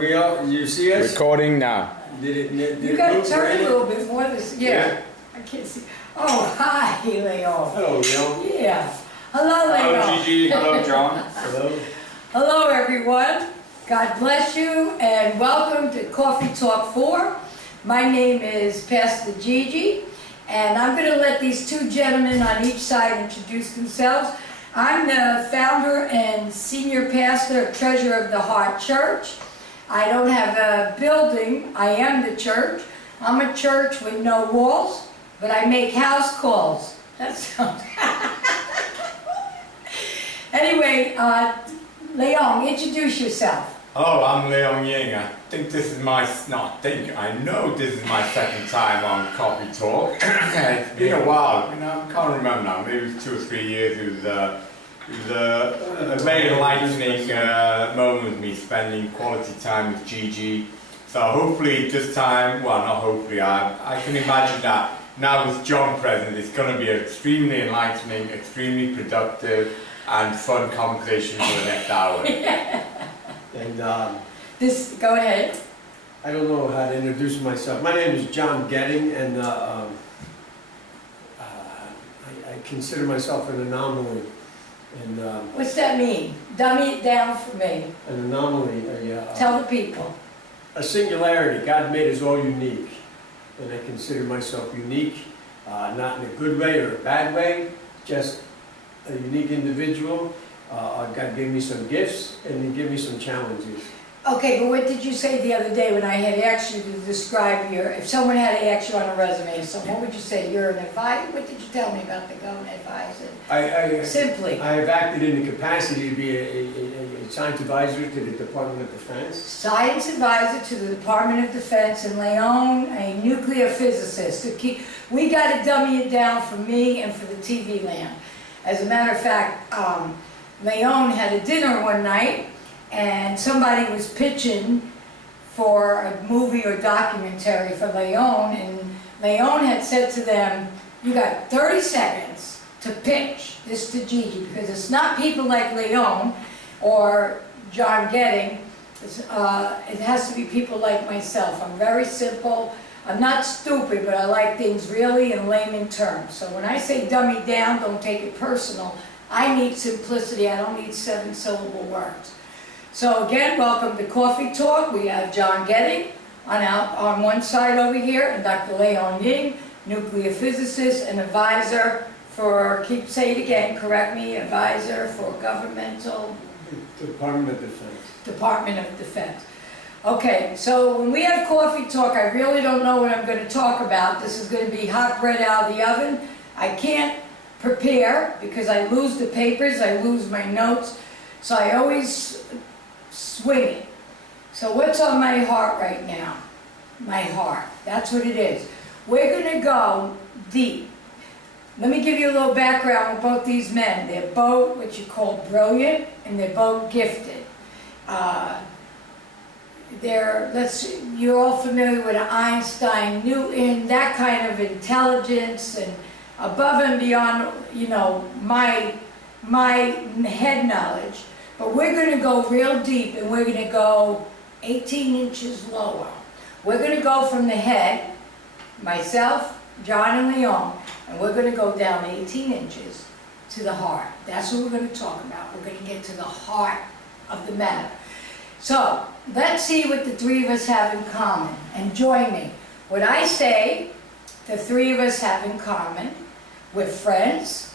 You see us? Recording now. Did You got to move, turn Brandon? a little bit more this. Yeah. I can't see. Oh, hi, Leong. Hello, Leong. Yeah. Hello, Hello, Leong. Gigi. Hello, John. Hello. Hello, everyone. God bless you, and welcome to Cawfee Tawk 4. My name is Pastor Gigi, and I'm going to let these two gentlemen on each side introduce themselves. I'm the founder and senior pastor of Treasure of the Heart Church. I don't have a building. I am the church. I'm a church with no walls, but I make house calls. That sounds... Anyway, Leong, introduce yourself. Hello, I'm Leong Ying. I think this is my, I know this is my second time on Cawfee Tawk. It's been a while, I can't remember now, maybe it was 2 or 3 years. It was a very enlightening moment with me, spending quality time with Gigi. So hopefully this time, well not hopefully, I can imagine that now with John present, it's going to be an extremely enlightening, extremely productive and fun conversation for the next hour. And Go ahead. I don't know how to introduce myself. My name is Jon Getting, and I consider myself an anomaly. And What's that mean? Dummy it down for me. an anomaly, Tell the people. a singularity. God made us all unique, and I consider myself unique, not in a good way or a bad way, just a unique individual. God gave me some gifts, and He gave me some challenges. Okay, but what did you say the other day when I had asked you to describe if someone had to ask you on a resume or something, what would you say? You're an advisor? What did you tell me about the government advisor? Simply. I have acted in the capacity to be a science advisor to the Department of Defense. Science advisor to the Department of Defense, and Leong, a nuclear physicist. We got to dummy it down for me and for the TV land. As a matter of fact, Leong had a dinner one night, and somebody was pitching for a movie or documentary for Leong, and Leong had said to them, you got 30 seconds to pitch this to Gigi, because it's not people like Leong or Jon Getting, it has to be people like myself. I'm very simple, I'm not stupid, but I like things really in layman terms. So when I say dummy down, don't take it personal. I need simplicity, I don't need 7-syllable words. So again, welcome to Cawfee Tawk. We have Jon Getting on one side over here, and Dr. Leong Ying, nuclear physicist and advisor for, say it again, correct me, advisor for governmental... Department of Defense. Department of Defense. Okay, so when we have Cawfee Tawk, I really don't know what I'm going to talk about. This is going to be hot bread out of the oven. I can't prepare because I lose the papers, I lose my notes, so I always swing it. So what's on my heart right now? My heart. That's what it is. We're going to go deep. Let me give you a little background with both these men. They're both what you call brilliant, and they're both gifted. You're all familiar with Einstein, Newton, that kind of intelligence, and above and beyond, my head knowledge. But we're going to go real deep, and we're going to go 18 inches lower. We're going to go from the head, myself, Jon and Leong, and we're going to go down 18 inches to the heart. That's what we're going to talk about. We're going to get to the heart of the matter. So, let's see what the three of us have in common. And join me. What I say, the three of us have in common, we're friends.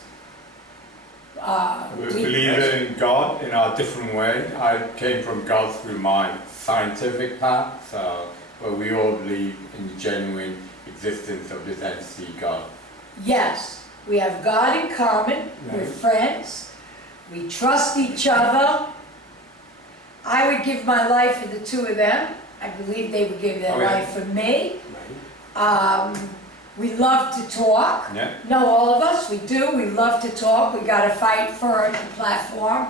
We believe in God in our different way. I came from God through my scientific path, but we all believe in the genuine existence of this entity, God. Yes, we have God in common, we're friends, we trust each other. I would give my life for the two of them. I believe they would give their life for me. We love to talk. Yeah. No, all of us, we do. We love to talk. We got to fight for the platform,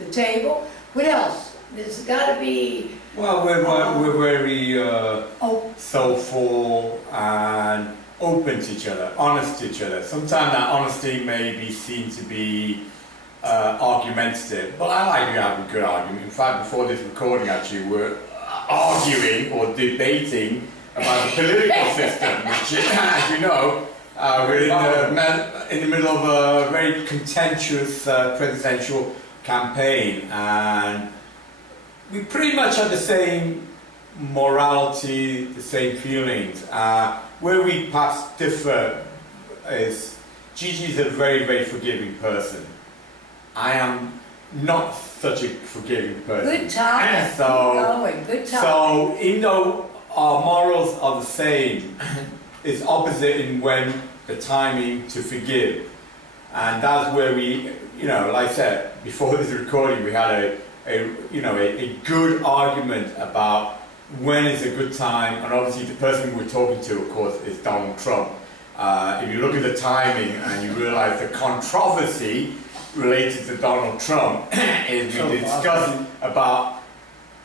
the table. What else? There's got to be... Well, we're very soulful and open to each other, honest to each other. Sometimes that honesty may be seen to be argumentative, but I like to have a good argument. In fact, before this recording, actually, we're arguing or debating about the political system, which, as you know, we're in the middle of a very contentious presidential campaign, and we pretty much have the same morality, the same feelings. Where we perhaps differ is Gigi is a very, very forgiving person. I am not such a forgiving person. Good time. Good time. So even though our morals are the same, it's opposite in when the timing to forgive. And that's where we, like I said, before this recording, we had a good argument about when is a good time, and obviously the person we're talking to, of course, is Donald Trump. If you look at the timing and you realize the controversy related to Donald Trump is we discussed about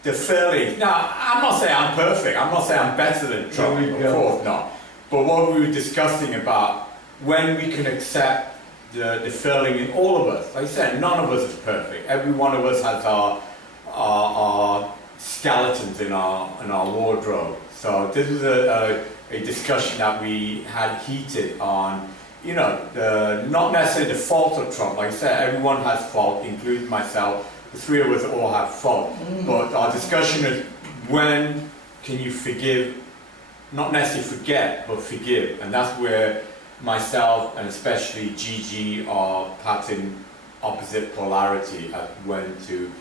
the feelings. Now, I'm not saying I'm perfect, I'm not saying I'm better than Trump, of course not. But what we were discussing about when we can accept the feeling in all of us. Like I said, none of us is perfect. Every one of us has our skeletons in our wardrobe. So this was a discussion that we had heated on, not necessarily the fault of Trump. Like I said, everyone has fault, including myself. The three of us all have fault. But our discussion is when can you forgive, not necessarily forget, but forgive. And that's where myself and especially Gigi are perhaps in opposite polarity at when to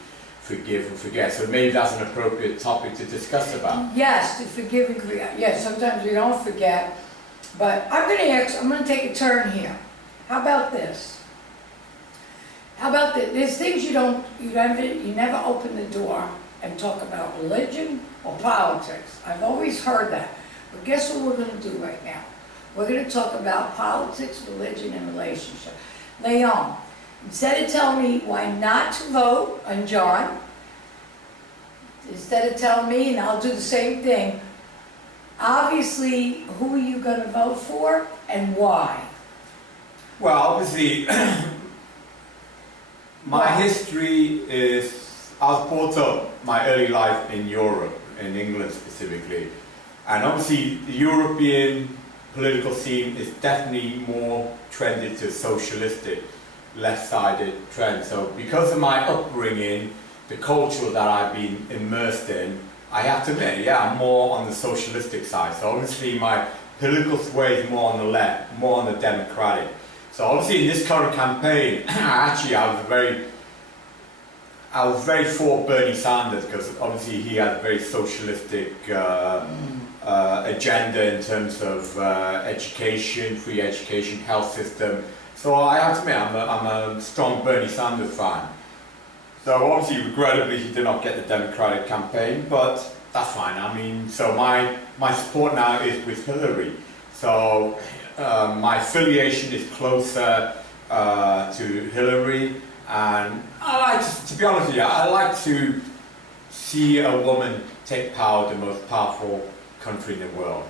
forgive and forget. So maybe that's an appropriate topic to discuss about. Yes, to forgive and forget. Yes, sometimes we don't forget. But I'm going to take a turn here. How about this? How about this? There's things you never open the door and talk about religion or politics. I've always heard that. But guess what we're going to do right now? We're going to talk about politics, religion, and relationship. Leong, instead of telling me why not to vote on Jon, instead of telling me, and I'll do the same thing, obviously, who are you going to vote for and why? Well, obviously, my history is, I was brought up my early life in Europe, in England specifically. And obviously, the European political scene is definitely more trended to socialistic, left-sided trend. So because of my upbringing, the culture that I've been immersed in, I have to admit, I'm more on the socialistic side. So obviously my political sway is more on the left, more on the democratic. So obviously in this current campaign, I was very for Bernie Sanders because obviously he had a very socialistic agenda in terms of education, free education, health system. So I have to admit, I'm a strong Bernie Sanders fan. So obviously, regrettably, he did not get the Democratic campaign, but that's fine. I mean, so my support now is with Hillary. So my affiliation is closer to Hillary, and I like to be honest with you, I like to see a woman take power in the most powerful country in the world.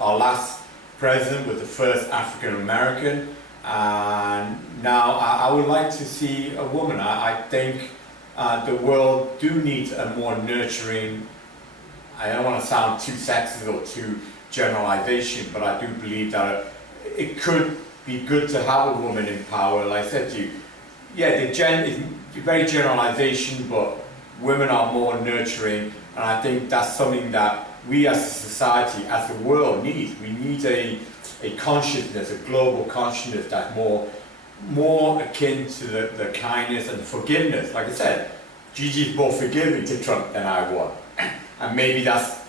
Our last president was the first African American. And now I would like to see a woman. I think the world do need a more nurturing, I don't want to sound too sexist or too generalization, but I do believe that it could be good to have a woman in power. Like I said to you, the gen is very generalization, but women are more nurturing, and I think that's something that we as a society, as the world needs. We need a consciousness, a global consciousness that's more akin to the kindness and the forgiveness. Like I said, Gigi's more forgiving to Trump than I was. And maybe that's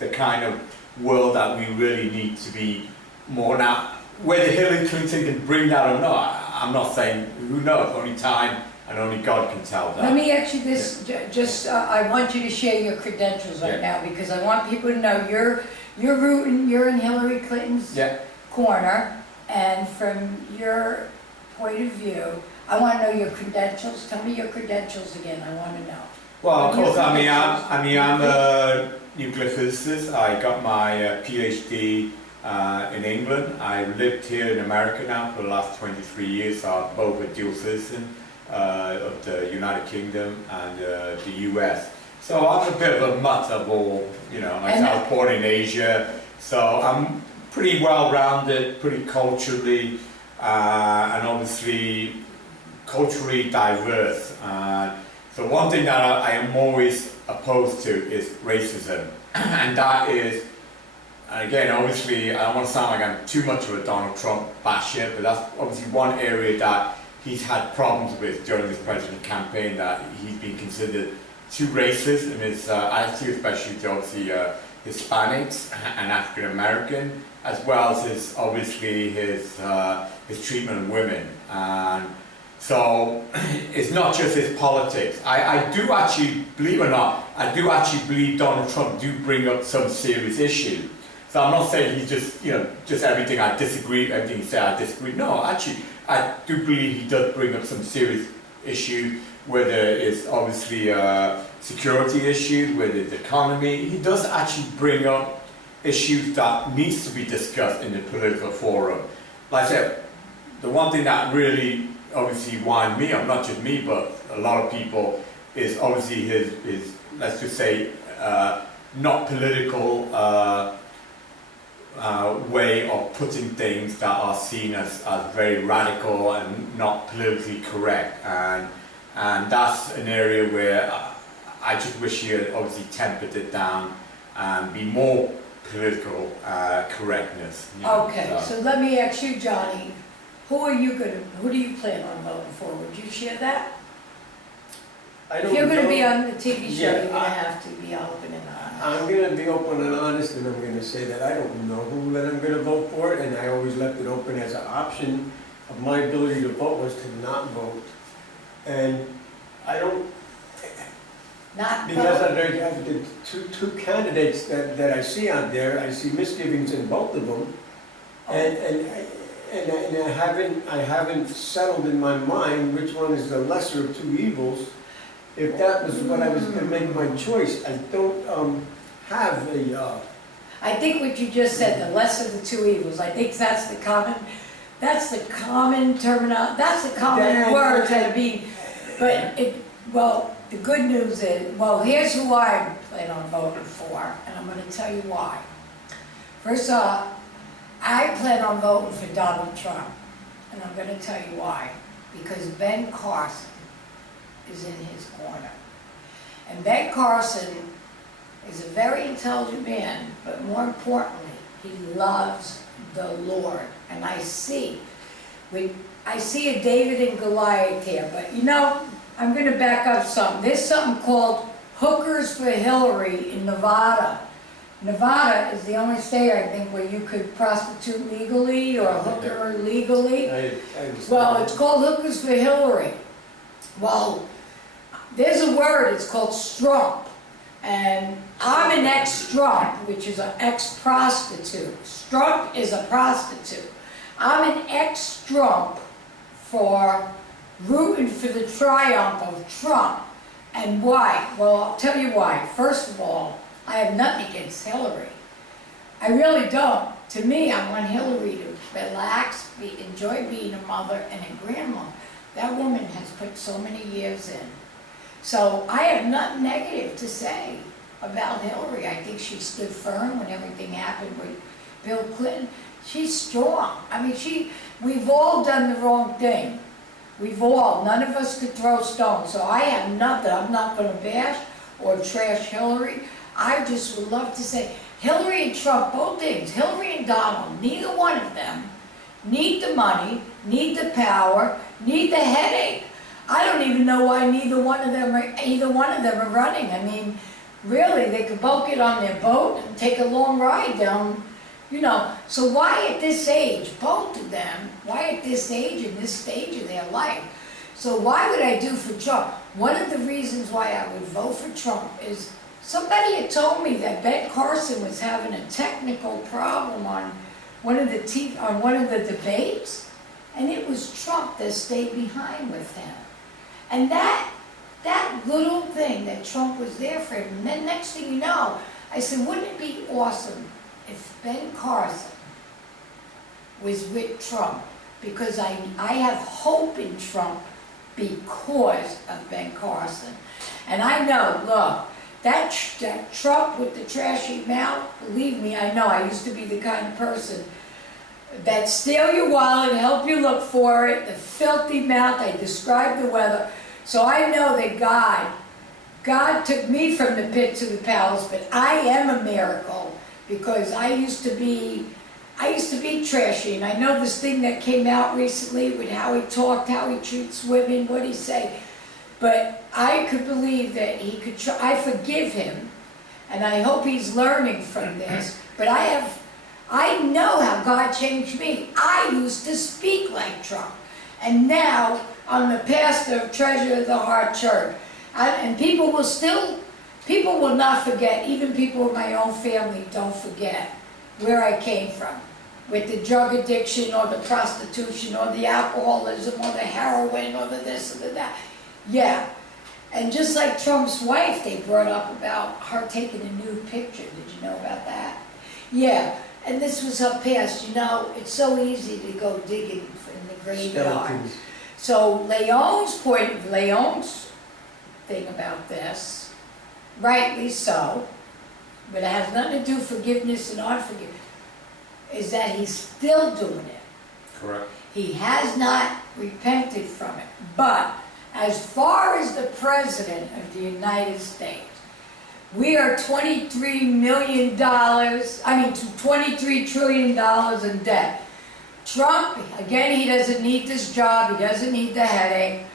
the kind of world that we really need to be more now. Whether Hillary Clinton can bring that or not, I'm not saying, who knows, only time and only God can tell that. Let me ask you this, I want you to share your credentials right now, because I want people to know you're in Hillary Clinton's corner, and from your point of view, I want to know your credentials. Tell me your credentials again. I want to know. Well, of course, I'm a nuclear physicist. I got my PhD in England. I lived here in America now for the last 23 years. So I'm both a dual citizen of the United Kingdom and the US. So I'm a bit of a mutt of all, you know, like I was born in Asia, so I'm pretty well-rounded, pretty culturally, and obviously culturally diverse. So one thing that I am always opposed to is racism, and that is, and again, obviously, I don't want to sound like I'm too much of a Donald Trump basher, but that's obviously one area that he's had problems with during his presidential campaign, that he's been considered too racist in his attitude, especially to obviously Hispanics and African American, as well as his treatment of women. And so it's not just his politics. I do actually, believe it or not, I do actually believe Donald Trump do bring up some serious issues. So I'm not saying he's just, you know, just everything I disagree, everything he said I disagree. No, actually, I do believe he does bring up some serious issues, whether it's obviously security issues, whether it's economy. He does actually bring up issues that needs to be discussed in the political forum. Like I said, the one thing that really obviously wind me up, not just me, but a lot of people, is obviously his let's just say, not political way of putting things that are seen as very radical and not politically correct. And that's an area where I just wish he had obviously tempered it down and be more political correctness. You know, Okay, so let me ask you, Johnny, who do you plan on voting for? Would you share that? I If don't you're gonna know. be on the TV show, Yeah, you're gonna have to be open and honest. I'm going to be open and honest, and I'm going to say that I don't know who that I'm going to vote for, and I always left it open as an option of my ability to vote was to not vote. And I don't, Not because vote. I have the two candidates that I see out there, I see misgivings in both of them. And I haven't settled in my mind which one is the lesser of two evils. If that was what I was going to make my choice, I don't have a. I think what you just said, the lesser of the two evils, I think that's the common terminology, that's the common words that are being, but the good news is, here's who I plan on voting for, and I'm gonna tell you why. First off, I plan on voting for Donald Trump, and I'm gonna tell you why. Because Ben Carson is in his corner. And Ben Carson is a very intelligent man, but more importantly, he loves the Lord. And I see a David and Goliath here, but you know, I'm gonna back up something. There's something called Hookers for Hillary in Nevada. Nevada is the only state, I think, where you could prostitute legally or hooker legally. I understand. Well, it's called Hookers for Hillary. Well, there's a word, it's called strump. And I'm an ex-strump, which is an ex-prostitute. Strump is a prostitute. I'm an ex-strump for rooting for the triumph of Trump. And why? Well, I'll tell you why. First of all, I have nothing against Hillary. I really don't. To me, I want Hillary to relax, enjoy being a mother and a grandma. That woman has put so many years in. So I have nothing negative to say about Hillary. I think she stood firm when everything happened with Bill Clinton. She's strong. I mean, we've all done the wrong thing. None of us could throw stones. So I have nothing. I'm not going to bash or trash Hillary. I just would love to say, Hillary and Trump, both things, Hillary and Donald, neither one of them need the money, need the power, need the headache. I don't even know why either one of them are running. I mean, really, they could both get on their boat and take a long ride down, you know. So why at this age, both of them, why at this age, in this stage of their life? So why would I do for Trump? One of the reasons why I would vote for Trump is somebody had told me that Ben Carson was having a technical problem on one of the debates, and it was Trump that stayed behind with him. And that little thing that Trump was there for him. And then next thing you know, I said, wouldn't it be awesome if Ben Carson was with Trump? Because I have hope in Trump because of Ben Carson. And I know, look, That Trump with the trashy mouth, believe me, I know, I used to be the kind of person that steal your wallet, help you look for it, the filthy mouth, I describe the weather. So I know that God took me from the pit to the palace, but I am a miracle because I used to be trashy, and I know this thing that came out recently with how he talked, how he treats women, what he say. But I could believe that he could try. I forgive him, and I hope he's learning from this. But I know how God changed me. I used to speak like Trump, and now I'm the pastor of Treasure of the Heart Church. And people will not forget, even people in my own family don't forget where I came from, with the drug addiction or the prostitution or the alcoholism or the heroin or the this or the that. Yeah, and just like Trump's wife, they brought up about her taking a nude picture. Did you know about that? Yeah, and this was her past. You know, it's so easy to go digging in the graveyard. Skeletons. So Leong's thing about this, rightly so, but it has nothing to do with forgiveness and unforgiveness, is that he's still doing it. Correct. He has not repented from it. But as far as the President of the United States, we are $23 trillion in debt. Trump, again, he doesn't need this job, he doesn't need the headache,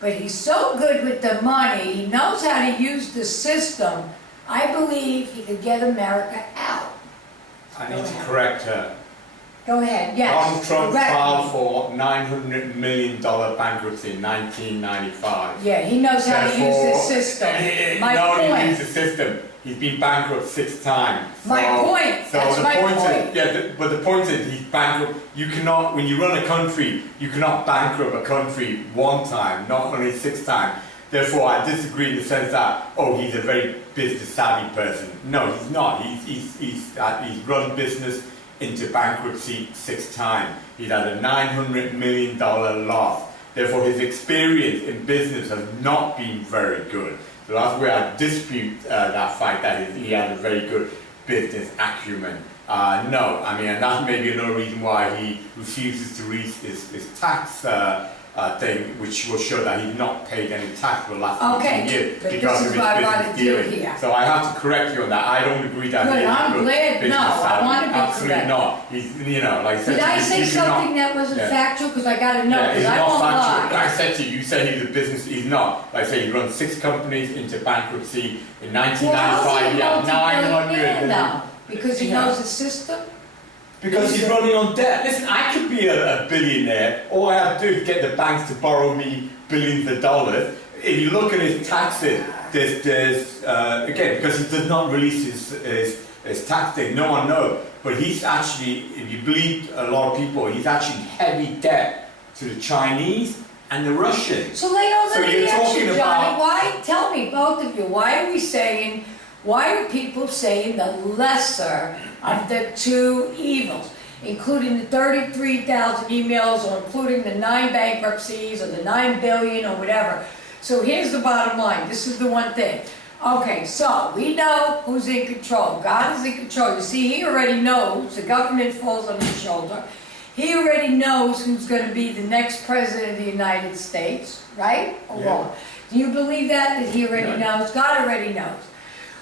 but he's so good with the money, he knows how to use the system. I believe he could get America out. I need to correct her. Go ahead, yes. Donald Trump correct me. filed for $900 million bankruptcy in 1995. Yeah, he knows how to use the system. My Not only point. use the system, he's been bankrupt 6 times. My point. So That's the my point point. is, yeah, but the point is he's bankrupt. You cannot, when you run a country, you cannot bankrupt a country 1 time, not only 6 times. Therefore, I disagree in the sense that, oh, he's a very business savvy person. No, he's not. He's run business into bankruptcy 6 times. He's had a $900 million loss. Therefore, his experience in business has not been very good. So that's where I dispute that fact that he had a very good business acumen. No, I mean, and that's maybe another reason why he refuses to reach his tax thing, which will show that he's not paid any tax for the last 15 years but because this of is what I his want business to do dealing. here. So I have to correct you on that. I don't agree that Good, he is I'm a good glad. business No, I savvy. want to be Absolutely correct. not. He's, you know, like I said, Did I say something that wasn't Yeah. factual? Because I got to know, Yeah, because he's I not won't factual. lie. I said to you, you said he's a business, he's not. Like I say, he runs 6 companies into bankruptcy in 1995. He had 900 now? Because he Yeah. knows the system? Because he's running on debt. Listen, I could be a billionaire. All I have to do is get the banks to borrow me billions of dollars. If you look at his taxes, there's again, because he does not release his tax thing, no one knows. But he's actually, if you believe a lot of people, he's actually heavy debt to the Chinese and the Russians. So Leon, So let me you're ask talking you, Johnny, about- why, tell me, both of you, why are people saying the lesser of the 2 evils, including the 33,000 emails or including the 9 bankruptcies or the 9 billion or whatever? So here's the bottom line. This is the one thing. Okay, so we know who's in control. God is in control. You see, he already knows. The government falls on his shoulder. He already knows who's going to be the next president of the United States, right? Or Yeah. wrong? Do you believe that he already knows? God already knows.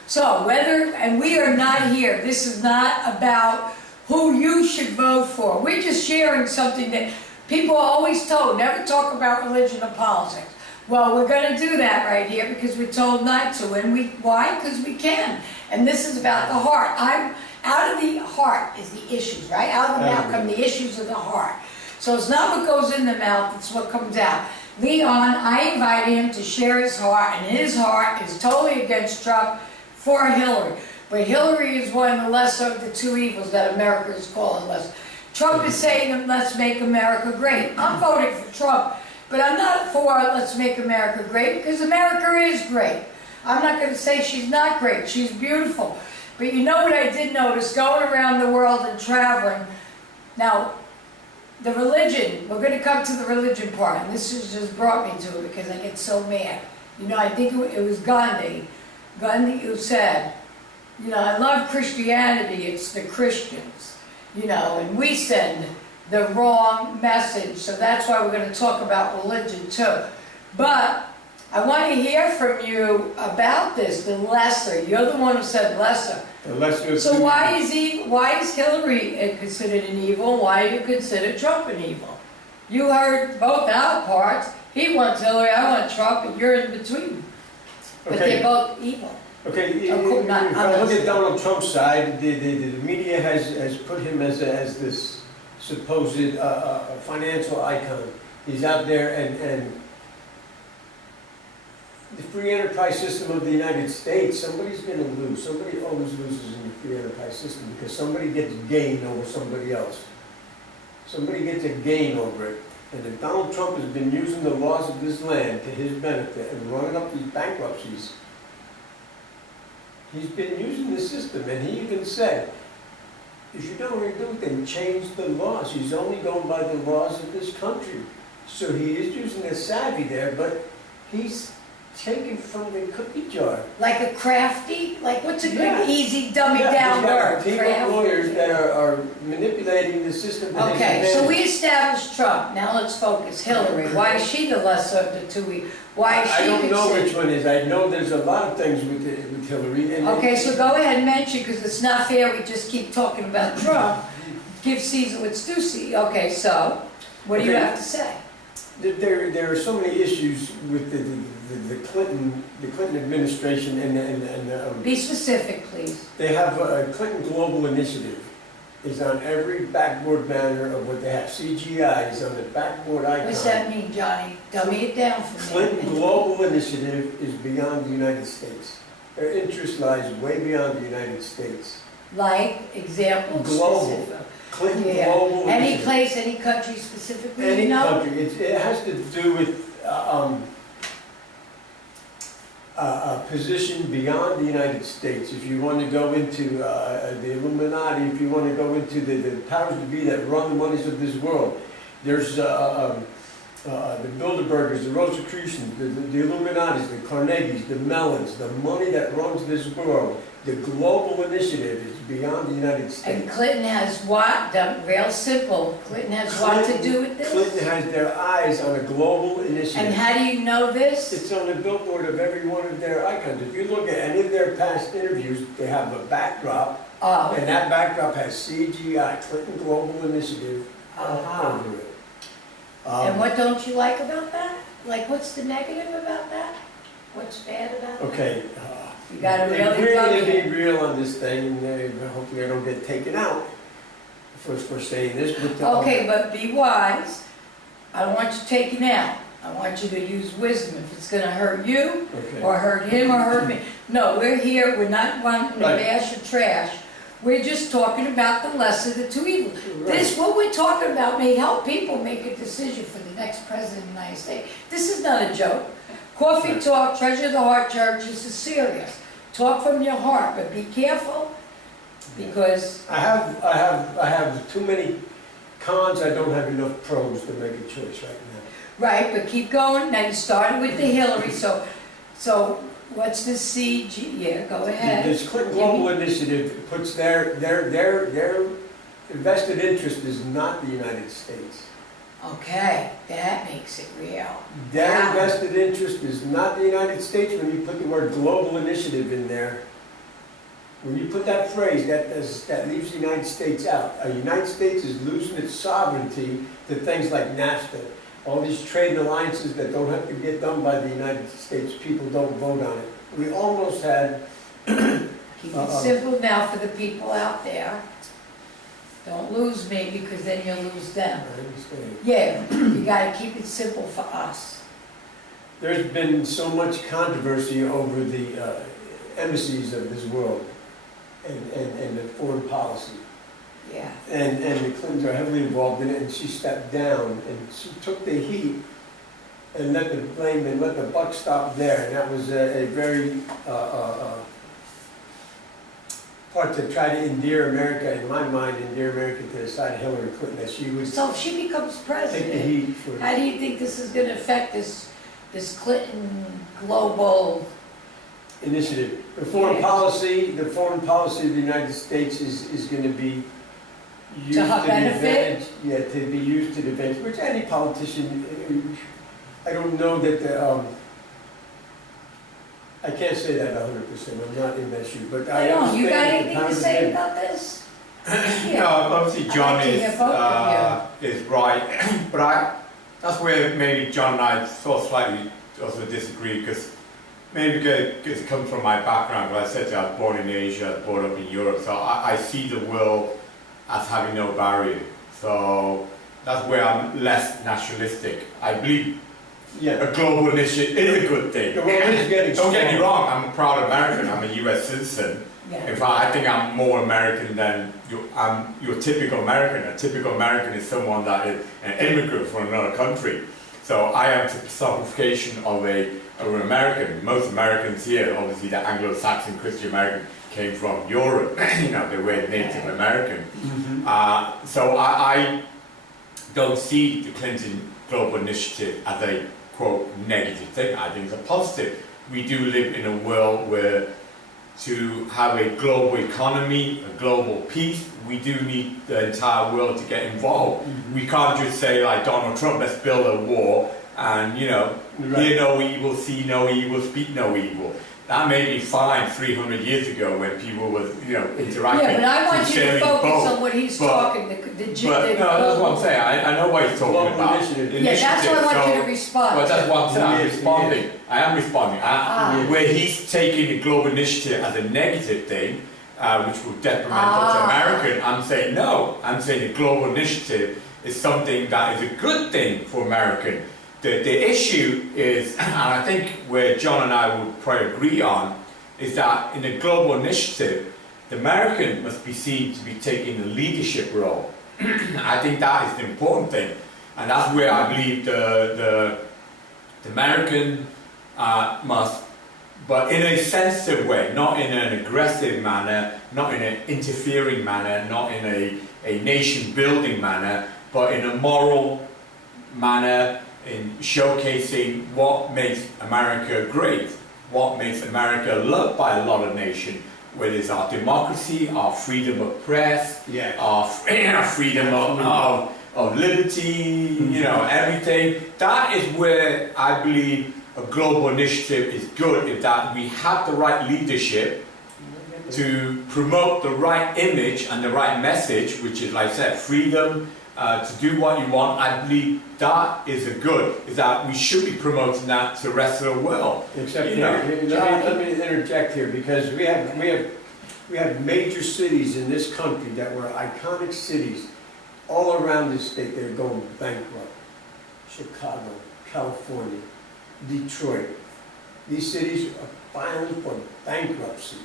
So and we are not here. This is not about who you should vote for. We're just sharing something that people are always told, never talk about religion or politics. Well, we're going to do that right here because we're told not to. And why? Because we can. And this is about the heart. Out of the heart is the issues, right? Out of the mouth come the issues of the heart. So it's not what goes in the mouth, it's what comes out. Leon, I invited him to share his heart, and his heart is totally against Trump, for Hillary. But Hillary is one of the lesser of the 2 evils that America is calling lesser. Trump is saying, let's make America great. I'm voting for Trump, but I'm not for let's make America great because America is great. I'm not going to say she's not great. She's beautiful. But you know what I did notice going around the world and traveling? Now, the religion, we're going to come to the religion part, and this has just brought me to it because I get so mad. You know, I think it was Gandhi Glenn, you said, you know, I love Christianity, it's the Christians, you know, and we send the wrong message, so that's why we're gonna talk about religion too. But I want to hear from you about this, the lesser. You're the one who said lesser. The lesser of So two why evils. is Hillary considered an evil? Why do you consider Trump an evil? You heard both our parts. He wants Hillary, I want Trump, and you're in between. But Okay. they're both evil. Okay, Oh, cool. if I look at Donald Trump's side, the media has put him as this supposed financial icon. He's out there and the free enterprise system of the United States, somebody's going to lose. Somebody always loses in the free enterprise system because somebody gets gain over somebody else. Somebody gets a gain over it. And if Donald Trump has been using the laws of this land to his benefit and running up these bankruptcies, he's been using the system. And he even said, if you don't want to do it, then change the laws. He's only going by the laws of this country. So he is using a savvy there, but he's taken from the cookie jar. Like a crafty? Like what's a Yeah. good, easy, dummy Yeah, down he's got word? a team Crafty. of lawyers that are manipulating the system to his Okay, so advantage. we established Trump. Now let's focus. Hillary. Why is she the lesser of the two? Why is she I don't know considered? which one is. I know there's a lot of things with Hillary. And Okay, so go ahead and mention, because it's not fair we just keep talking about Trump. Give Caesar what's due Caesar. Okay, so what do you Okay. have to say? There are so many issues with the Clinton administration and Be specific, please. they have a Clinton Global Initiative. Is on every backboard banner of what they have. CGI is on the backboard icon. What's that mean, Johnny? Dummy it down for me. Clinton Global Initiative is beyond the United States. Their interest lies way beyond the United States. Like, example? Global. Specific. Clinton Yeah. Global Any Initiative. place, any country specifically, Any you know? country. It has to do with a position beyond the United States. If you want to go into the Illuminati, if you want to go into the powers to be that run the monies of this world, there's the Bilderbergers, the Rosicrucians, the Illuminatis, the Carnegies, the Mellons, the money that runs this world. The global initiative is beyond the United And States. Clinton has what? Real simple. Clinton has what to do with this? Clinton has their eyes on a global initiative. And how do you know this? It's on the billboard of every one of their icons. If you look at any of their past interviews, they have a backdrop, Oh, and that backdrop has CGI, Clinton Global Initiative, Uh-huh. over it. and what don't you like about that? Like, what's the negative about that? What's bad about that? Okay. You gotta really We're dumb going to it. be real on this thing, and hopefully I don't get taken out for saying this, but... Okay, but be wise. I don't want you taken out. I want you to use wisdom. If it's gonna hurt you, Okay. or hurt him, or hurt me. No, we're here, we're not wanting to Right. bash or trash. We're just talking about the lesser of the two evils. Right. This, what we're talking about, may help people make a decision for the next president of the United States. This is not a joke. Cawfee Right. Talk, Treasure of the Heart Church, this is serious. Talk from your heart, but be careful, because, I have too many cons, I don't have enough pros to make a choice right now. right, but keep going. Now you started with the Hillary, so what's the CG? Yeah, go ahead. This Clinton Global Initiative puts their invested interest is not the United States. Okay, that makes it real. Their Wow. invested interest is not the United States. When you put the word global initiative in there, when you put that phrase, that leaves the United States out. The United States is losing its sovereignty to things like NAFTA. All these trade alliances that don't have to get done by the United States, people don't vote on it. We almost had... Keep it simple now for the people out there. Don't lose me, because then you'll lose them. I understand. Yeah, you gotta keep it simple for us. There's been so much controversy over the embassies of this world and the foreign policy. Yeah. And the Clintons are heavily involved in it, and she stepped down, and she took the heat and let the blame and let the buck stop there. And that was a very part to try to endear America, in my mind, endear America to the side of Hillary Clinton, that she would So if she becomes take the president, heat for... how do you think this is gonna affect this Clinton global? Initiative. The foreign policy of the United States is going to be used To to her the benefit? advantage. Yeah, to be used to the advantage, which any politician, I don't know that I can't say that 100%, I'm not in that shoe, but I I know, you got understand anything to the say about this? No, obviously John I'd like to hear both is right, but that's where maybe John and I sort of slightly also disagree, because maybe because it comes from my background. Like I said, I was born in Asia, I was brought up in Europe, so I see the world as having no barrier. So that's where I'm less nationalistic. I believe a global initiative is a good thing. The world is getting Don't get me stronger. wrong, I'm a proud American, I'm a US citizen. Yeah. In fact, I think I'm more American than your typical American. A typical American is someone that is an immigrant from another country. So I am the personification of an American. Most Americans here, obviously the Anglo-Saxon Christian American, came from Europe. You know, they were Native American. So I don't see the Clinton Global Initiative as a, quote, negative thing. I think it's a positive. We do live in a world where to have a global economy, a global peace, we do need the entire world to get involved. We can't just say, like Donald Trump, let's build a war and, you know, hear no evil, see no evil, speak no evil. That may be fine 300 years ago when people were, you know, interacting. Yeah, but I want you to sharing focus both. on what he's talking, the But no, that's what I'm saying. I know what he's talking Global about. initiative. Yeah, that's what I want you to So- respond But that's to. what I'm saying. I'm Yes, responding. yes. I am responding. Where he's taking the global initiative as a negative thing, which will detrimental to American, I'm saying no. I'm saying the global initiative is something that is a good thing for American. The issue is, and I think where John and I would probably agree on, is that in the global initiative, the American must be seen to be taking a leadership role. I think that is the important thing. And that's where I believe the American must, but in a sensitive way, not in an aggressive manner, not in an interfering manner, not in a nation-building manner, but in a moral manner, in showcasing what makes America great, what makes America loved by a lot of nations, whether it's our democracy, our freedom of press, our freedom of liberty, you know, everything. That is where I believe a global initiative is good, is that we have the right leadership to promote the right image and the right message, which is, like I said, freedom, to do what you want. I believe that is a good, is that we should be promoting that to the rest of the world. Except You here, know, let me interject here, because we have major cities in this country that were iconic cities all around this state that are going bankrupt. Chicago, California, Detroit. These cities are filing for bankruptcy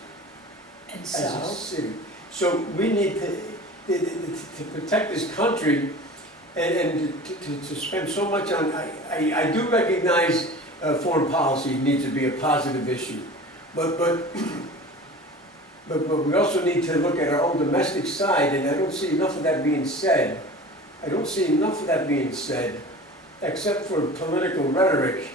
And as a so, city. So we need to protect this country and to spend so much on, I do recognize foreign policy needs to be a positive issue, but we also need to look at our own domestic side, and I don't see enough of that being said. I don't see enough of that being said, except for political rhetoric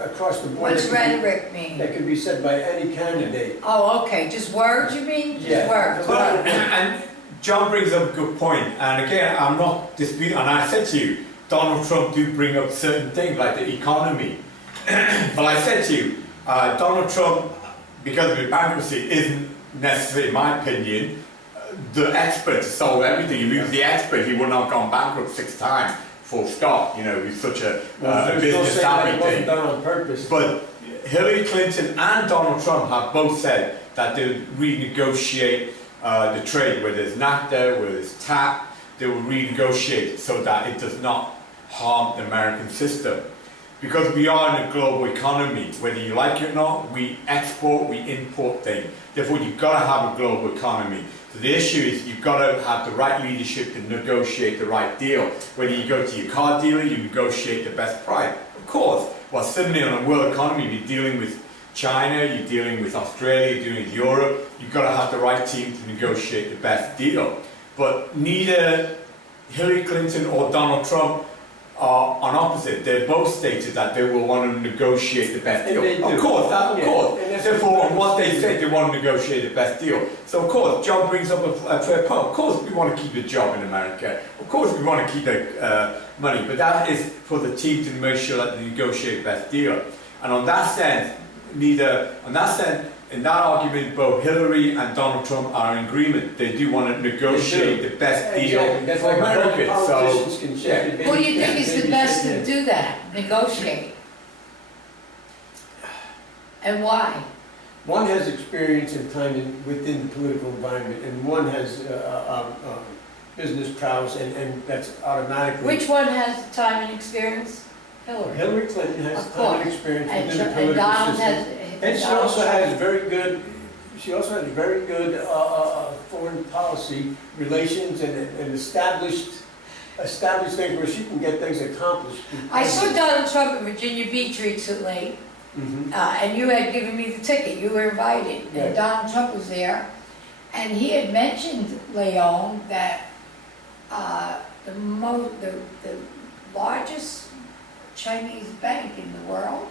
across the board. what's rhetoric mean? That could be said by any candidate. Oh, okay, just words you mean? Just Yeah. words. But, and John brings up a good point, and again, I'm not disputing, and I said to you, Donald Trump do bring up certain things like the economy. But I said to you, Donald Trump, because of his bankruptcy, isn't necessarily, in my opinion, the expert to solve everything. If he was the expert, he would not have gone bankrupt 6 times, full stop. You know, he's such a business savvy thing. Wasn't done on purpose. But Hillary Clinton and Donald Trump have both said that they'll renegotiate the trade, whether it's NAFTA, whether it's TAP, they will renegotiate so that it does not harm the American system. Because we are in a global economy, whether you like it or not, we export, we import things. Therefore, you've got to have a global economy. So the issue is you've got to have the right leadership to negotiate the right deal. Whether you go to your car dealer, you negotiate the best price. Of course, well, suddenly on a world economy, you're dealing with China, you're dealing with Australia, you're dealing with Europe. You've got to have the right team to negotiate the best deal. But neither Hillary Clinton or Donald Trump are on opposite. They both stated that they will want to negotiate the best And deal. they do. Of course, of Yeah. course. And that's Therefore, what on what they say, they want to negotiate the best deal. So, of course, John brings up a fair point. Of course, we want to keep the job in America. Of course, we want to keep the money. But that is for the team to make sure that they negotiate the best deal. And on that sense, in that argument, both Hillary and Donald Trump are in agreement. They do want to negotiate the best deal Exactly. That's for why America. politicians can yeah. shift it. Who do you think is the best to do that, negotiate? And why? One has experience and time within the political environment, and one has business prowess, and that's automatically. Which one has the time and experience? Hillary. Hillary Clinton has Of time and course. experience And within the and political Donald system. has. And she Donald also Trump- has very good foreign policy relations and established things where she can get things accomplished. I saw Donald Trump at Virginia Beach recently, Mhm. and you had given me the ticket, you were invited, Yeah. and Donald Trump was there, and he had mentioned, Leong, that the largest Chinese bank in the world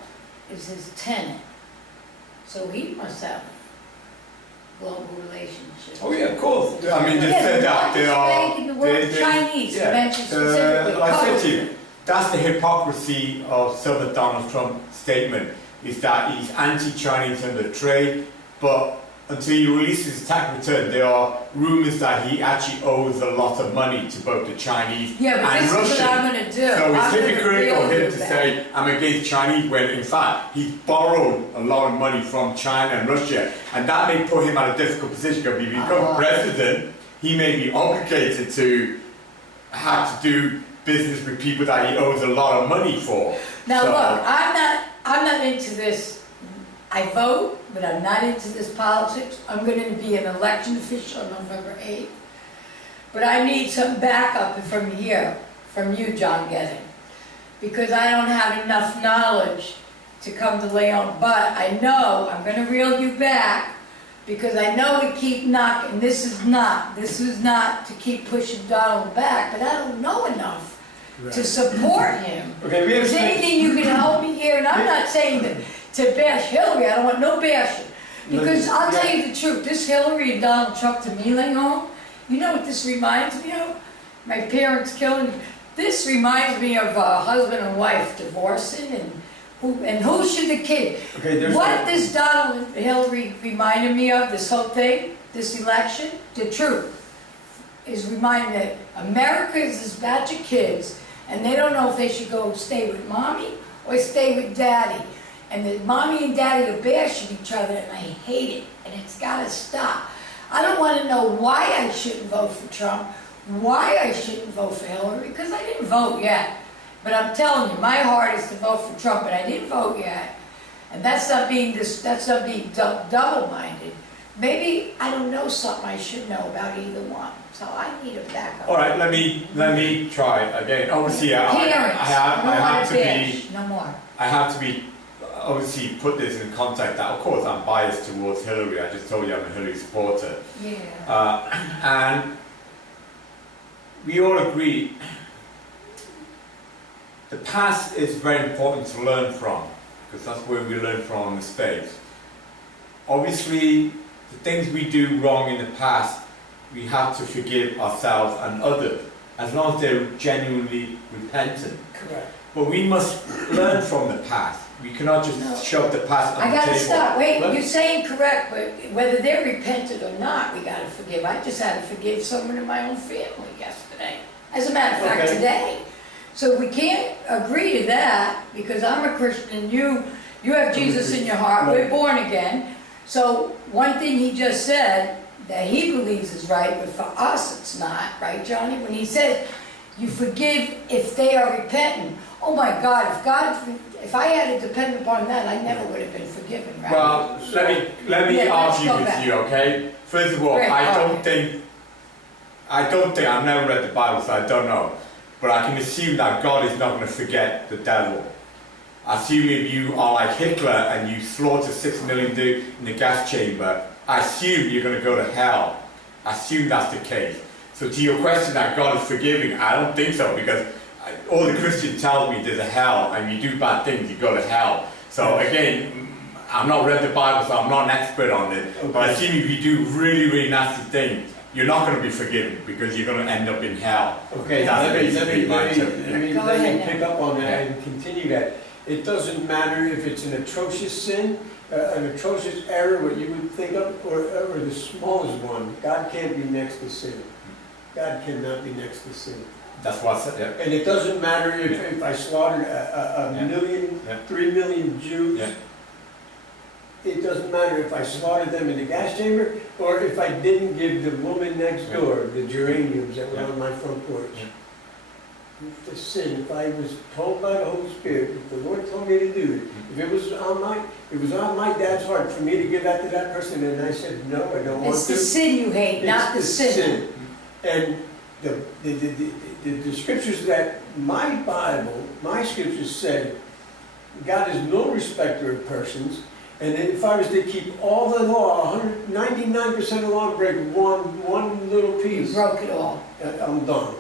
is his tenant. So he must have global relationships. Oh yeah, of course. I mean, they Yeah, said the that they largest are. bank in the world, Chinese, you mentioned specifically. Like I said to you, that's the hypocrisy of some of Donald Trump's statement, is that he's anti-Chinese in the trade, but until he releases his tax return, there are rumors that he actually owes a lot of money to both the Chinese Yeah, but and this Russia. is what I'm gonna do. So it's I'm gonna hypocritical of deal him with to that. say, I'm against Chinese, when in fact, he's borrowed a lot of money from China and Russia, and that may put him at a difficult position, because if he becomes president, he may be obligated to have to do business with people that he owes a lot of money for. Now So- look, I'm not into this. I vote, but I'm not into this politics. I'm going to be an election official on November 8th. But I need some backup from here, from you, Jon Getting, because I don't have enough knowledge to come to Leong. But I know I'm going to reel you back, because I know we keep knocking. This is not to keep pushing Donald back, but I don't know enough to support him. Okay, we have Is there anything you can help me here? And I'm not saying that to bash Hillary, I don't want no bashing. Because I'll tell you the truth, this Hillary and Donald Trump to me, Leong, you know what this reminds me of? My parents killing. This reminds me of a husband and wife divorcing, and who should the kid? Okay, there's What this Donald and Hillary reminded me of, this whole thing, this election, the truth, is reminding that America is this batch of kids, and they don't know if they should go stay with mommy or stay with daddy. And the mommy and daddy are bashing each other, and I hate it, and it's gotta stop. I don't wanna know why I shouldn't vote for Trump, why I shouldn't vote for Hillary, because I didn't vote yet. But I'm telling you, my heart is to vote for Trump, but I didn't vote yet. And that's not being double-minded. Maybe I don't know something I should know about either one, so I need a backup. All right, let me try again. Obviously, I have to be. No more. I have to be, obviously, put this in context that, of course, I'm biased towards Hillary. I just told you I'm a Hillary supporter. Yeah. And we all agree the past is very important to learn from, because that's where we learn from mistakes. Obviously, the things we do wrong in the past, we have to forgive ourselves and others, as long as they're genuinely repentant. Correct. But we must learn from the past. We cannot just shove the past on I the gotta table. stop, wait, Let- you're saying correct, but whether they're repentant or not, we gotta forgive. I just had to forgive someone in my own family yesterday. As a matter of fact, Okay. today. So we can't agree to that, because I'm a Christian, you have Jesus in your heart, we're born again. So one thing he just said, that he believes is right, but for us it's not, right, Johnny? When he said, you forgive if they are repentant. Oh my God, if I had to depend upon that, I never would have been forgiven, right? Well, let me Yeah, let's argue go with back. you, okay? First of all, Great, I don't okay. think, I've never read the Bible, so I don't know. But I can assume that God is not going to forget the devil. I assume if you are like Hitler and you slaughter 6 million dudes in the gas chamber, I assume you're going to go to hell. I assume that's the case. So to your question that God is forgiving, I don't think so, because all the Christians tell me there's a hell, and you do bad things, you go to hell. So again, I'm not read the Bible, so I'm not an expert on it. Okay. But I assume if you do really, really nasty things, you're not going to be forgiven because you're going to end up in hell. Okay, That's let me basically my interpretation. Go ahead now. pick up on that Yeah. and continue that. It doesn't matter if it's an atrocious sin, an atrocious error, what you would think of, or the smallest one. God can't be next to sin. God cannot be next to sin. That's what I said, yeah. And it doesn't matter Yeah. if I slaughtered a Yeah. million, Yeah. 3 million Jews. Yeah. It doesn't matter if I slaughtered them in the gas chamber, or if I didn't give the woman next Yeah. door the geraniums that were Yeah. on my front porch. Yeah. The sin, if I was told by the Holy Spirit, if the Lord told me to do it, if it was on my dad's heart for me to give that to that person, and I said, no, I don't want It's to. the sin you hate, not the It's sin. And the scriptures that my Bible, my scriptures say, God is no respecter of persons, and if I was to keep all the law, 99% of the law, and break one little You piece, broke it all. I'm done.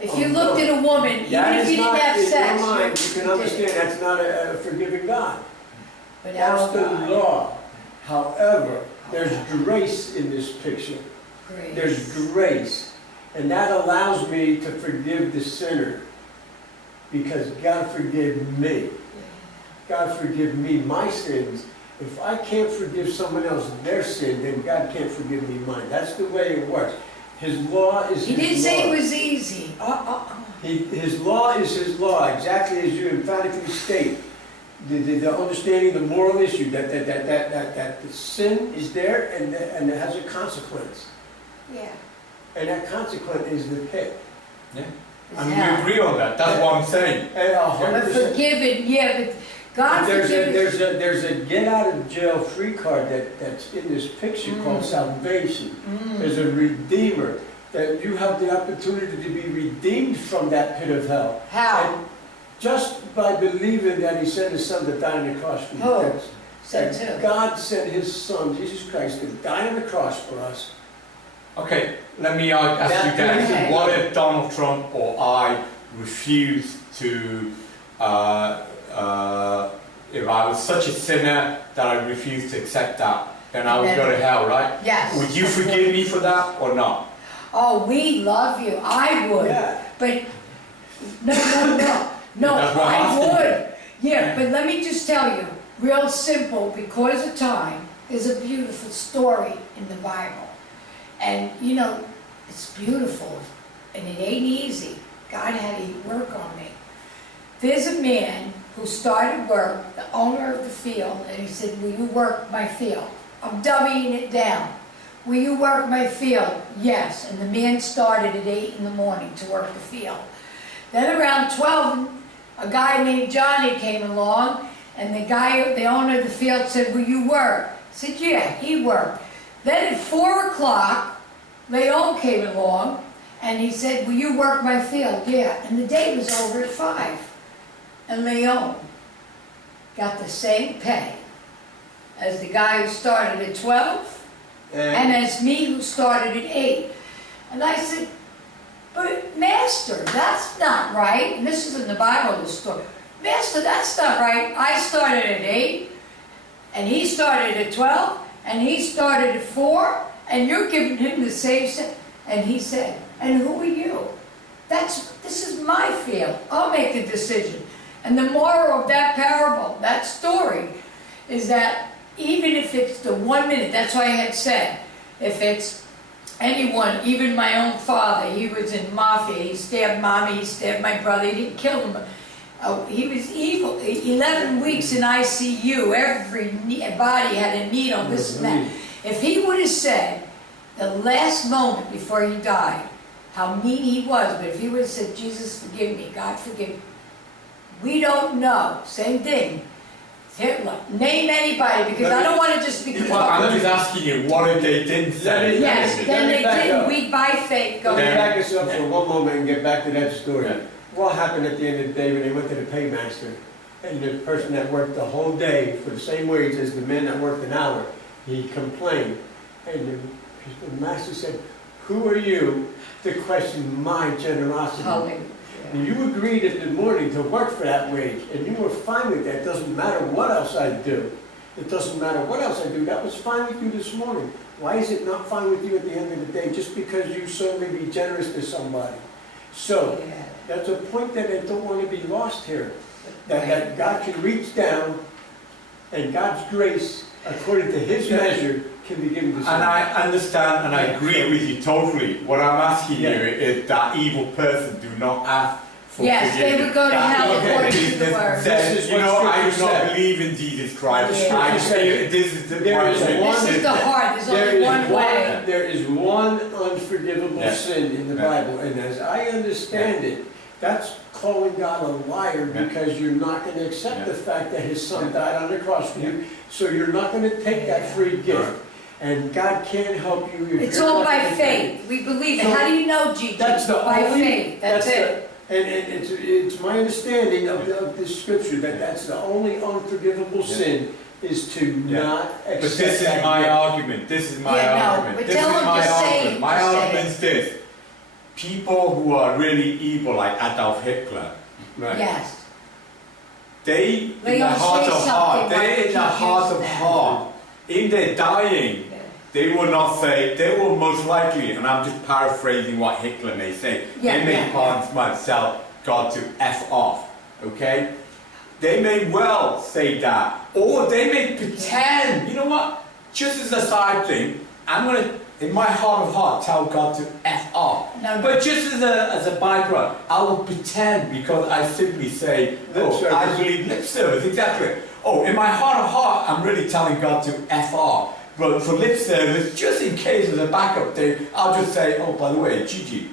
If you looked at a woman, even That if is you didn't not, have in sex, your mind, you you can did understand it. that's not a forgiving God. But That's the our God, law. However, there's grace in this picture. grace. There's grace. And that allows me to forgive the sinner. Because God forgave me. God forgive me my sins. If I can't forgive someone else their sin, then God can't forgive me mine. That's the way it works. His law is He His didn't say it law. was easy. His law is His law, exactly as you emphatically state. The understanding, the moral issue, that the sin is there and it has a consequence. Yeah. And that consequence is the pit. Yeah. It's And we hell. agree on that. That's what I'm saying. And But 100%. forgiven, yeah, but God forgiven. There's a get out of jail free card that's in this picture called salvation. There's a redeemer, that you have the opportunity to be redeemed from that pit of hell. How? And just by believing that He sent His Son to die on the cross for you. Who? That's- Said that too. God sent His Son, Jesus Christ, to die on the cross for us. Okay, let me ask you guys, Okay. what if Donald Trump or I refused to, if I was such a sinner that I refused to accept that, then I would go to hell, right? Yes. Would you forgive me for that or not? Oh, we love you. I would. Yeah. But no. No, That's what I'm I asking would. Yeah, but let me just tell you, real simple, because of time, there's a beautiful story in the Bible. And you know, it's beautiful, and it ain't easy. God had to work on me. There's a man who started work, the owner of the field, and he said, will you work my field? I'm dummying it down. Will you work my field? Yes. And the man started at 8 in the morning to work the field. Then around 12, a guy named Johnny came along, and the owner of the field said, will you work? I said, yeah, he worked. Then at 4 o'clock, Leong came along, and he said, will you work my field? Yeah. And the day was over at 5. And Leong got the same pay as the guy who started at 12, and as me who started at 8. And I said, but Master, that's not right. And this is in the Bible, this story. Master, that's not right. I started at 8, and he started at 12, and he started at 4, and you're giving him the same. And he said, and who are you? This is my field. I'll make the decision. And the moral of that parable, that story, is that even if it's the 1 minute, that's why I had said, if it's anyone, even my own father, he was in mafia, he stabbed mommy, he stabbed my brother, he didn't kill him. He was evil, 11 weeks in ICU, every body had a needle, this and that. If he would have said, the last moment before he died, how mean he was, but if he would have said, Jesus forgive me, God forgive me, we don't know, same thing. Hitler, name anybody, because I don't want to just be Well, I'm just asking you, what if they didn't say? Yes, then they back didn't, up. we by faith go Let me there. back us up for one moment and get back to that story. Yeah. What happened at the end of the day when they went to the paymaster? And the person that worked the whole day for the same wage as the man that worked an hour, he complained. And the master said, who are you to question my generosity? Hallelujah. And you agreed in the morning to work for that wage, and you were fine with that. It doesn't matter what else I do. It doesn't matter what else I do. That was fine with you this morning. Why is it not fine with you at the end of the day, just because you saw me be generous to somebody? So, that's a point that I don't want to be lost here. That God can reach down, and God's grace, according to His measure, can be given to somebody. And I understand and I agree with you totally. What I'm asking you is that evil person do not ask for Yes, they would go to hell according to the word. This is You what know, I do Scripture not said. believe in Jesus Christ. Yeah. I believe this is the There is point. one- This is the heart, there's There only is one way. There is one unforgivable Yeah. sin in the Yeah. Bible, and as I understand it, that's calling God a liar Yeah. because you're not going to accept Yeah. the fact that His Son Yeah. died on the cross for you, so you're not going to take that free gift. Right. And God can't help you if It's you're all not by gonna- faith. We believe it. So, How do you know, Gigi? That's the By only, faith, that's it. And it's my understanding of this scripture that that's the only unforgivable Yeah. sin is to Yeah. not accept But this is that my gift. argument. This is my Yeah, no, argument. but This tell is them my to say argument. it, My just say argument is this. People who are really evil, like Adolf Hitler, Right. Yes. they, in They the don't heart say of something heart, like they in keep the heart of using that. heart, in their dying, they will not say, they will most likely, and I'm just paraphrasing what Hitler may say, Yeah, they may yeah, pardon myself, God to F off, okay? They may well say that, or they may pretend, you know what, just as a side thing, I'm going to, in my heart of heart, tell God to F off. No, no. But just as a byproduct, I will pretend because I simply say, Lip oh, I service. believe lip service, exactly. Oh, in my heart of heart, I'm really telling God to F off. But for lip service, just in case as a backup thing, I'll just say, oh, by the way, Gigi,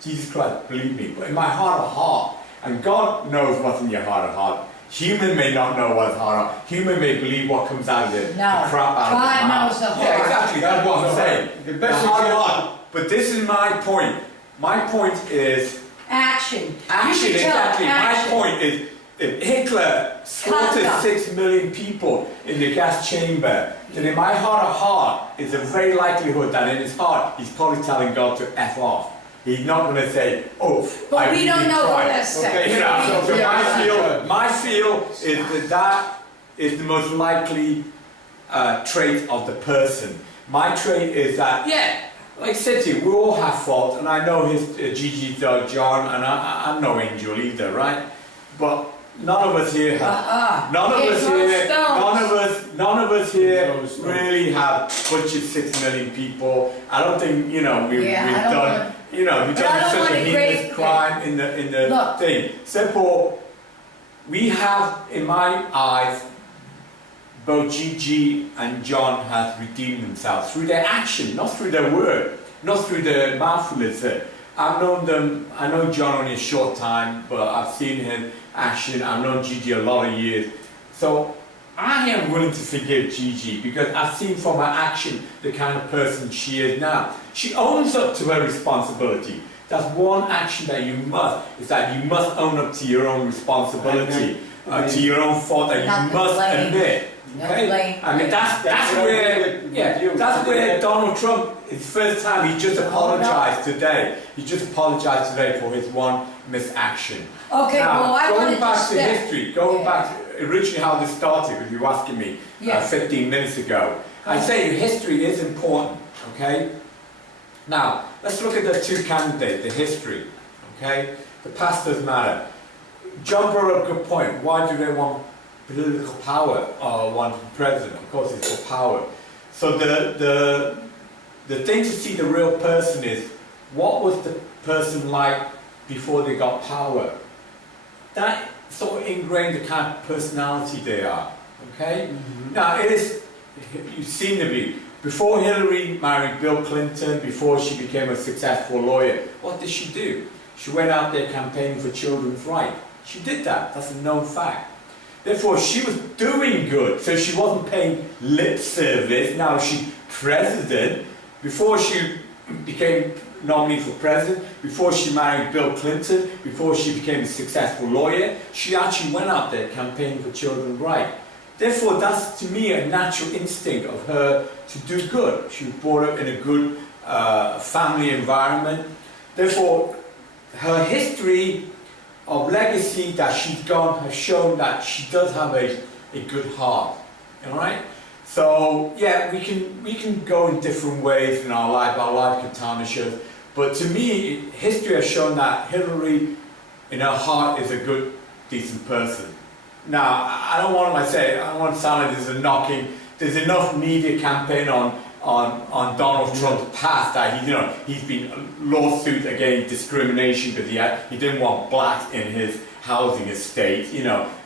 Jesus Christ, believe me. But in my heart of heart, and God knows what's in your heart of heart. Human may not know what's heart of heart. Human may believe what comes out of the crap out of God the mouth. knows the Yeah, heart. exactly. That's what I'm saying. The The best heart of example- heart. But this is my point. My point is Action. action. You can tell Exactly. action. My point is that Hitler slaughtered Conduct. 6 million people in the gas chamber. Then in my heart of heart, it's a very likelihood that in his heart, he's probably telling God to F off. He's not going to say, oh, But I we don't really know the tried. rest. Okay, You know, so Yeah. my feel is that is the most likely trait of the person. My trait is that, yeah, like I said to you, we all have faults, and I know his Gigi's John, and I'm no angel either, right? But none of us here have. None of us here. None of us here really have butchered 6 million people. I don't think we've Yeah, I don't done. wanna- We've But I done don't such a wanna heinous grade- crime in the Look. thing. Simple. We have, in my eyes, both Gigi and John have redeemed themselves through their action, not through their word, not through their mouthfulness. I've known them. I know John only a short time, but I've seen him action. I've known Gigi a lot of years, so I am willing to forgive Gigi because I've seen from her action the kind of person she is now. She owns up to her responsibility. That's one action that you must own up to your own responsibility, to your own fault that Not you the must blame. admit. No Okay? blame. I mean that's what I where did with you. that's where Donald Trump, his first time, he just apologized today. He just apologized today for his one misaction. Okay, Now, well, I wanted going to back to step. history, going back to originally how this started, if you were asking me Yes. 15 minutes ago, I say history is important, okay? Now, let's look at the two candidates, the history, okay? The past does matter. John brought up a good point. Why do they want political power or want to be president? Of course, it's for power. So the thing to see the real person is, what was the person like before they got power? That sort of ingrained the kind of personality they are, okay? Now, you seem to be, before Hillary married Bill Clinton, before she became a successful lawyer, what did she do? She went out there campaigning for children's rights. She did that, that's a known fact. Therefore, she was doing good, so she wasn't paying lip service. Now she's president. Before she became nominee for president, before she married Bill Clinton, before she became a successful lawyer, she actually went out there campaigning for children's rights. Therefore, that's to me a natural instinct of her to do good. She was brought up in a good family environment. Therefore, her history of legacy that she's gone has shown that she does have a good heart. All right. So yeah, we can go in different ways in our life. Our life can tarnish us. But to me, history has shown that Hillary, in her heart, is a good, decent person. Now, I don't want to sound like there's a knocking. There's enough media campaign on Donald Trump's past that he's been lawsuit against discrimination because he didn't want blacks in his housing estate.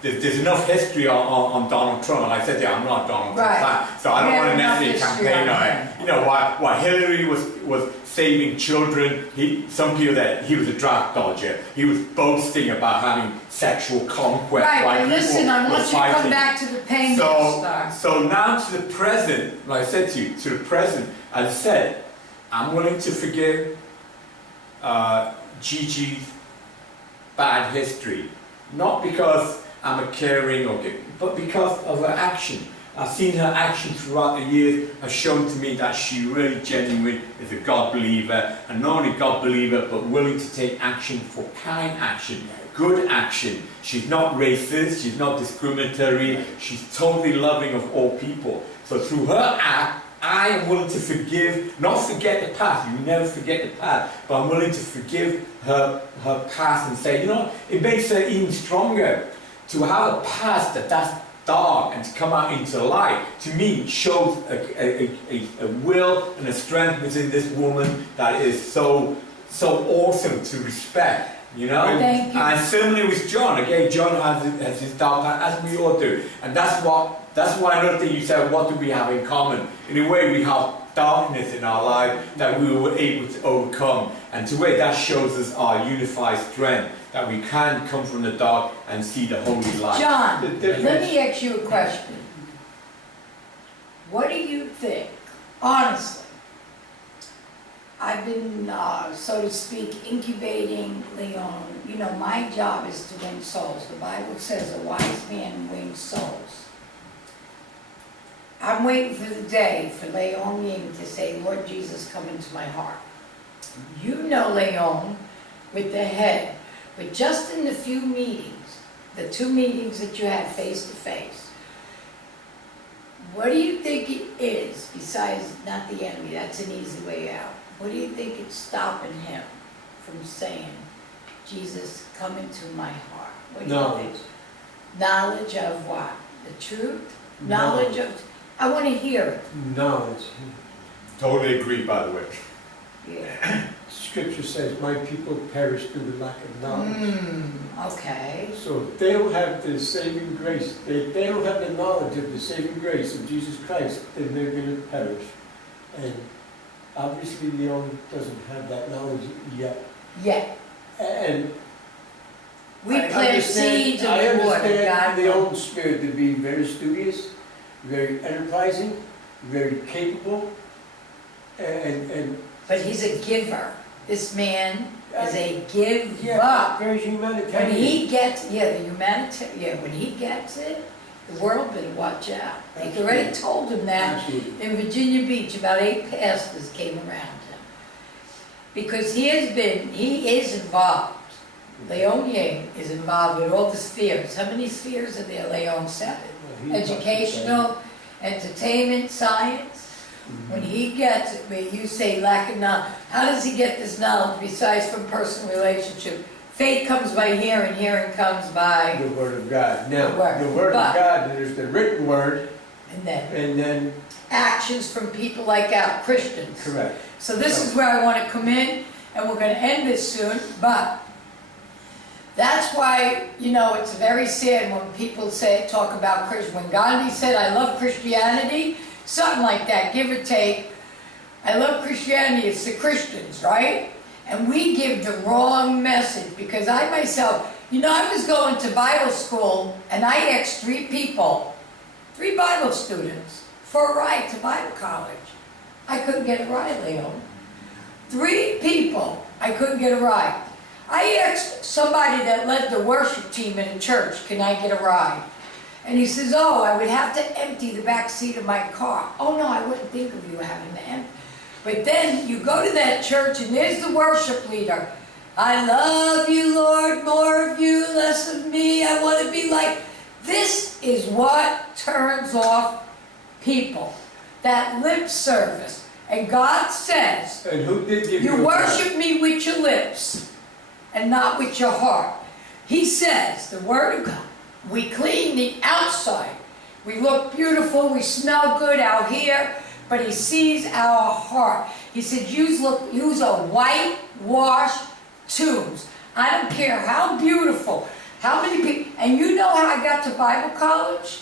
There's enough history on Donald Trump, and like I said, I'm not Donald Trump's fan, so I don't want to necessarily campaign on it. While Hillary was saving children, some people that he was a draft dodger. He was boasting about having sexual conquest. Right, but listen, I want you to come back to the pain star. So now to the present, like I said to you, to the present, as I said, I'm willing to forgive Gigi's bad history. Not because I'm a caring but because of her action. I've seen her action throughout the years has shown to me that she really genuinely is a God believer, and not only God believer but willing to take action for kind action, good action. She's not racist, she's not discriminatory, she's totally loving of all people. So through her act, I am willing to forgive, not forget the past. You never forget the past, but I'm willing to forgive her past and say, it makes her even stronger to have a past that's dark and to come out into the light. To me, shows a will and a strength within this woman that is so awesome to respect. Thank you. And similarly with Jon. Again, Jon has his dark past, as we all do, and that's why another thing you said. What do we have in common? In a way, we have darkness in our life that we were able to overcome, and to way that shows us our unified strength, that we can come from the dark and see the holy light. John, let me ask you a question. What do you think, honestly? I've been, so to speak, incubating Leong. My job is to win souls. The Bible says a wise man wins souls. I'm waiting for the day for Leong Ying to say, Lord Jesus, come into my heart. You know Leong with the head, but just in the few meetings, the 2 meetings that you had face to face, what do you think it is, besides not the enemy? That's an easy way out. What do you think is stopping him from saying, Jesus, come into my heart? What do you think? Knowledge of what? The truth? Knowledge of... I want to hear it. Knowledge. Totally agree, by the way. Yeah. Scripture says, my people perish through the lack of knowledge. Okay. So if they don't have the saving grace, they don't have the knowledge of the saving grace of Jesus Christ, then they're going to perish. And obviously Leong doesn't have that knowledge yet. Yet. And we plant seeds of the water. I understand Leong's spirit to be very studious, very enterprising, very capable, and but he's a giver. This man is a giver. Yeah, very humanitarian. When he gets, the humanitarian, when he gets it, the world better watch out. They already told him that. Absolutely. In Virginia Beach, about 8 pastors came around him. Because he is involved. Leong Ying is involved with all the spheres. How many spheres are there, Leong? 7. Educational, entertainment, science. When he gets it, where you say lack of knowledge, how does he get this knowledge besides from personal relationship? Faith comes by hearing, hearing comes by the Word of God. Now, the Word of God, there's the written Word, and then actions from people like our Christians. Correct. So this is where I want to come in, and we're going to end this soon, but that's why, it's very sad when people talk about Christian. When Gandhi said, I love Christianity, something like that, give or take. I love Christianity, it's the Christians, right? And we give the wrong message, because I myself, I was going to Bible school, and I asked 3 people, 3 Bible students, for a ride to Bible college. I couldn't get a ride, Leong. 3 people, I couldn't get a ride. I asked somebody that led the worship team in a church, can I get a ride? And he says, oh, I would have to empty the back seat of my car. Oh no, I wouldn't think of you having to empty. But then you go to that church and there's the worship leader. I love you, Lord, more of you, less of me. I want to be like. This is what turns off people. That lip service. And God says, And who did give you you a worship me with your lips and not with your heart. He says, the Word of God, we clean the outside. We look beautiful, we smell good out here, but He sees our heart. He said, use a whitewashed tombs. I don't care how beautiful, how many people, and you know how I got to Bible college?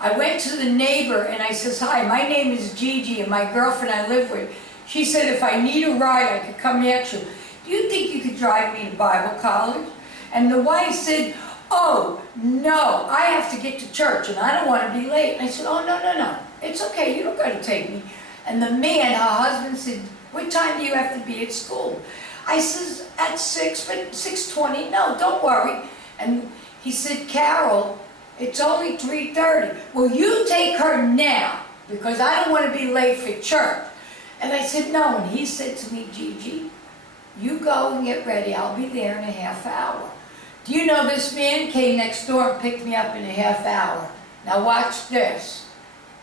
I went to the neighbor and I says, hi, my name is Gigi and my girlfriend I live with. She said, if I need a ride, I could come at you. Do you think you could drive me to Bible college? And the wife said, oh, no, I have to get to church and I don't want to be late. And I said, oh, no, it's okay, you don't got to take me. And the man, her husband, said, what time do you have to be at school? I says, at 6, but 6:20, no, don't worry. And he said, Carol, it's only 3:30. Well, you take her now, because I don't want to be late for church. And I said, no. And he said to me, Gigi, you go and get ready. I'll be there in a half hour. Do you know this man came next door and picked me up in a half hour? Now watch this.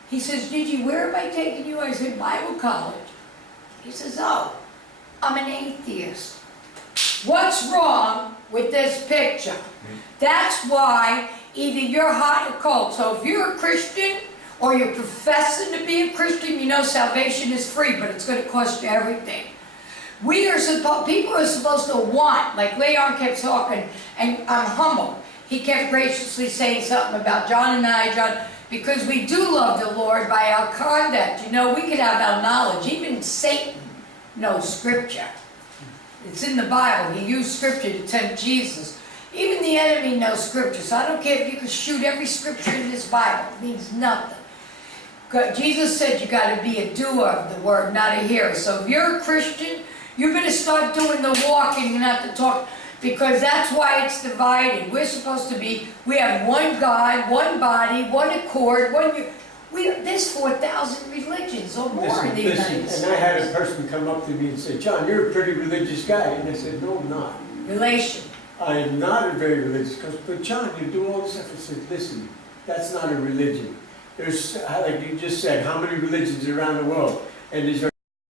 He says, Gigi, where am I taking you? I said, Bible college. He says, oh, I'm an atheist. What's wrong with this picture? That's why either you're hot or cold. So if you're a Christian or you're professing to be a Christian, you know salvation is free, but it's going to cost you everything. People are supposed to want, like Leong kept talking, and I'm humble. He kept graciously saying something about John, because we do love the Lord by our conduct. You know, we could have our knowledge. Even Satan knows Scripture. It's in the Bible. He used Scripture to tempt Jesus. Even the enemy knows Scripture. So I don't care if you can shoot every Scripture in this Bible. It means nothing. Jesus said you got to be a doer of the Word, not a hearer. So if you're a Christian, you better start doing the walking and not the talk, because that's why it's divided. We're supposed to be, we have one God, one body, one accord, there's 4,000 religions or more in the United States. And I had a person come up to me and say, John, you're a pretty religious guy. And I said, no, I'm not. Relation. I am not a very religious guy. But John, you do all this stuff. I said, listen, that's not a religion. There's, like you just said, how many religions around the world? And there's